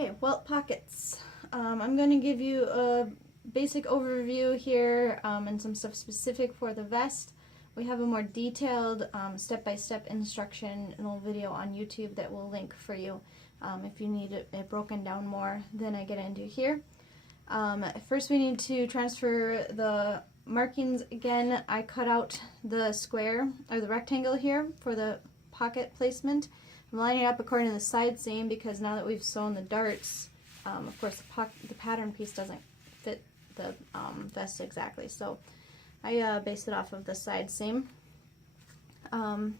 Okay, welt pockets. I'm going to give you a basic overview here and some stuff specific for the vest. We have a more detailed step-by-step instruction little video on YouTube that we'll link for you if you need it broken down more than I get into here. First we need to transfer the markings again. I cut out the square or the rectangle here for the pocket placement. I'm lining it up according to the side seam because now that we've sewn the darts, of course the pattern piece doesn't fit the vest exactly, so I base it off of the side seam. I'm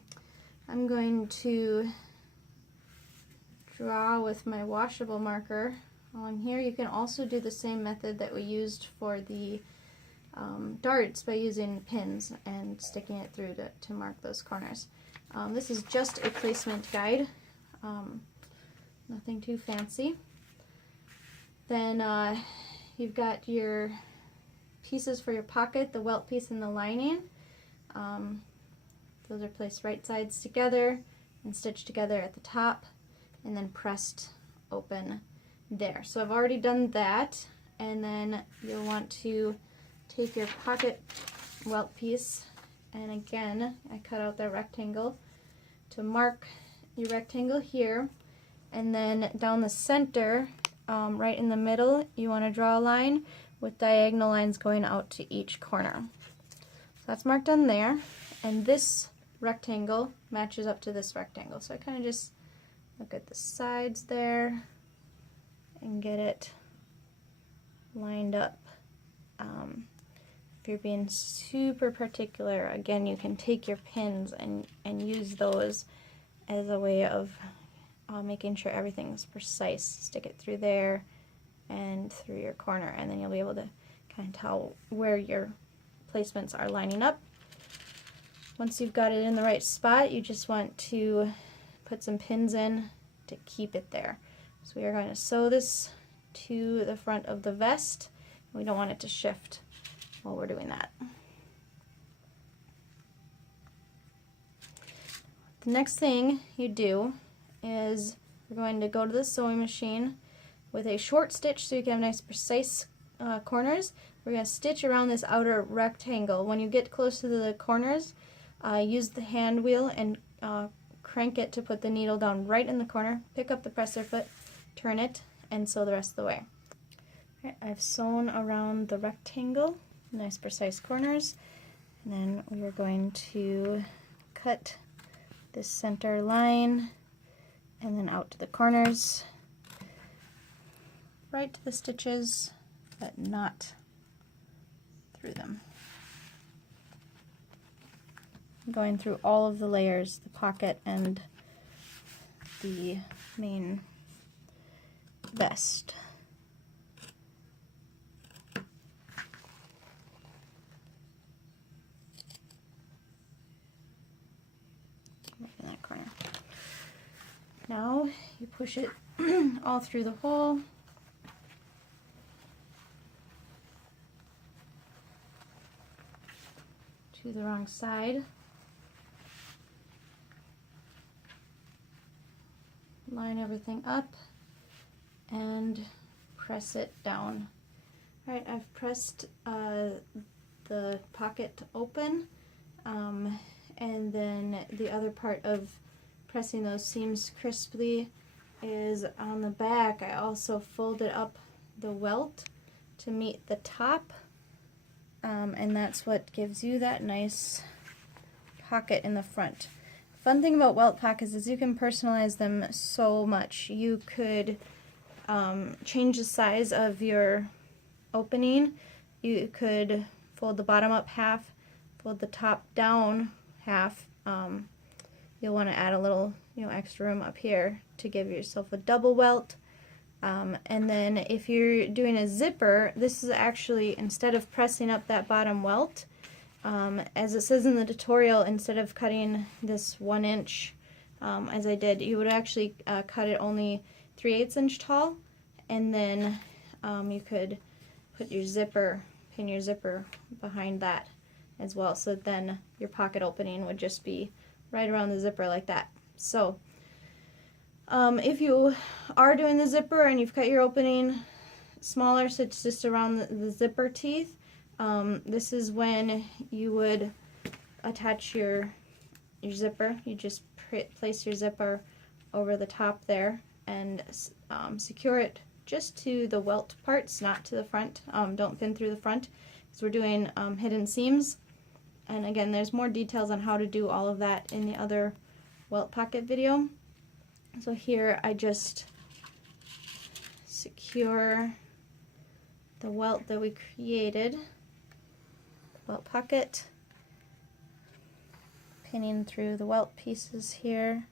going to draw with my washable marker on here. You can also do the same method that we used for the darts by using pins and sticking it through to mark those corners. This is just a placement guide, nothing too fancy. Then you've got your pieces for your pocket, the welt piece and the lining. Those are placed right sides together and stitched together at the top and then pressed open there. So I've already done that, and then you'll want to take your pocket welt piece, and again I cut out the rectangle to mark your rectangle here, and then down the center, right in the middle, you want to draw a line with diagonal lines going out to each corner. So that's marked on there, and this rectangle matches up to this rectangle. So I kind of just look at the sides there and get it lined up. If you're being super particular, again, you can take your pins and use those as a way of making sure everything's precise. Stick it through there and through your corner, and then you'll be able to kind of tell where your placements are lining up. Once you've got it in the right spot, you just want to put some pins in to keep it there. So we are going to sew this to the front of the vest. We don't want it to shift while we're doing that. The next thing you do is we're going to go to the sewing machine with a short stitch so you can have nice precise corners. We're going to stitch around this outer rectangle. When you get close to the corners, use the hand wheel and crank it to put the needle down right in the corner. Pick up the presser foot, turn it, and sew the rest of the way. Right, I've sewn around the rectangle, nice precise corners, and then we are going to cut this center line and then out to the corners, right to the stitches, but not through them. Going through all of the layers, the pocket and the main vest. Right in that corner. Now you push it all through the hole. To the wrong side. Line everything up and press it down. Alright, I've pressed the pocket open, and then the other part of pressing those seams crisply is on the back. I also folded up the welt to meet the top, and that's what gives you that nice pocket in the front. Fun thing about welt pockets is you can personalize them so much. You could change the size of your opening. You could fold the bottom up half, fold the top down half. You'll want to add a little, extra room up here to give yourself a double welt. And then if you're doing a zipper, this is actually, instead of pressing up that bottom welt, as it says in the tutorial, instead of cutting this 1 inch as I did, you would actually cut it only 3/8 inch tall, and then you could put your zipper, pin your zipper behind that as well, so then your pocket opening would just be right around the zipper like that. So If you are doing the zipper and you've cut your opening smaller, so it's just around the zipper teeth, this is when you would attach your zipper. You just place your zipper over the top there and secure it just to the welt parts, not to the front. Don't pin through the front because we're doing hidden seams. And again, there's more details on how to do all of that in the other welt pocket video. So here I just secure the welt that we created, welt pocket, pinning through the welt pieces here.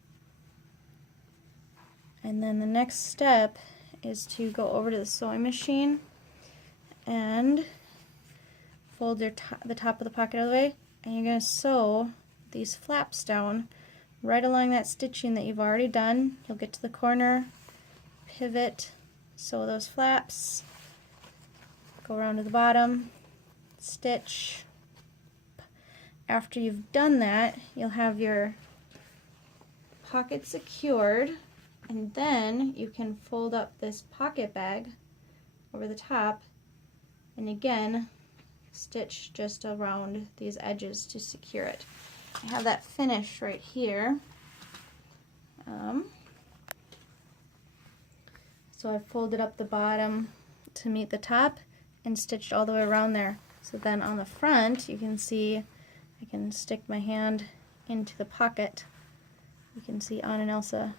And then the next step is to go over to the sewing machine and fold the top of the pocket out of the way, and you're going to sew these flaps down right along that stitching that you've already done. You'll get to the corner, pivot, sew those flaps, go around to the bottom, stitch. After you've done that, you'll have your pocket secured, and then you can fold up this pocket bag over the top and again stitch just around these edges to secure it. I have that finished right here. So I folded up the bottom to meet the top and stitched all the way around there. So then on the front you can see I can stick my hand into the pocket. You can see Anna and Elsa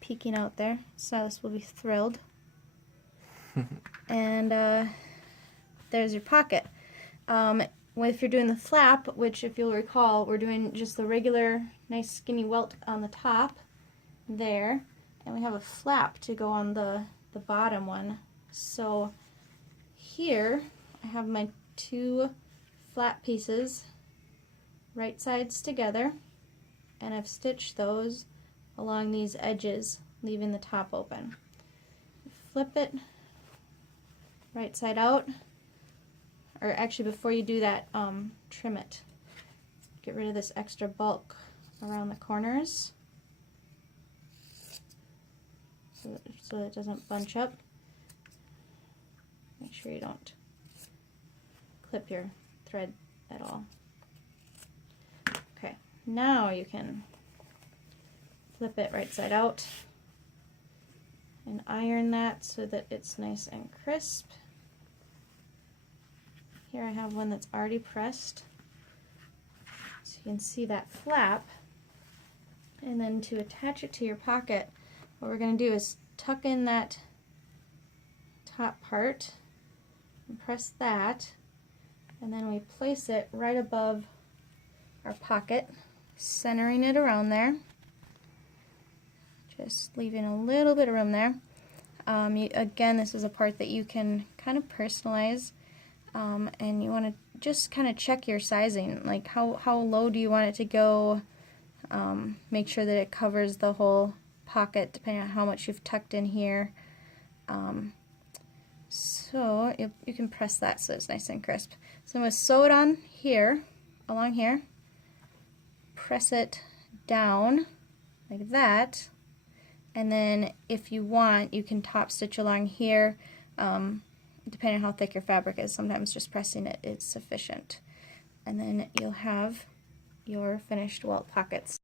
peeking out there. Silas will be thrilled. And there's your pocket. If you're doing the flap, which if you'll recall, we're doing just the regular nice skinny welt on the top there, and we have a flap to go on the bottom one. So here I have my two flap pieces right sides together, and I've stitched those along these edges, leaving the top open. Flip it right side out, or actually before you do that, trim it. Get rid of this extra bulk around the corners so that it doesn't bunch up. Make sure you don't clip your thread at all. Okay, now you can flip it right side out and iron that so that it's nice and crisp. Here I have one that's already pressed, so you can see that flap. And then to attach it to your pocket, what we're going to do is tuck in that top part and press that, and then we place it right above our pocket, centering it around there, just leaving a little bit of room there. Again, this is a part that you can kind of personalize, and you want to just kind of check your sizing, like how low do you want it to go. Make sure that it covers the whole pocket depending on how much you've tucked in here. So you can press that so it's nice and crisp. So I'm going to sew it on here, along here, press it down like that, and then if you want you can top stitch along here, depending on how thick your fabric is. Sometimes just pressing it is sufficient, and then you'll have your finished welt pockets.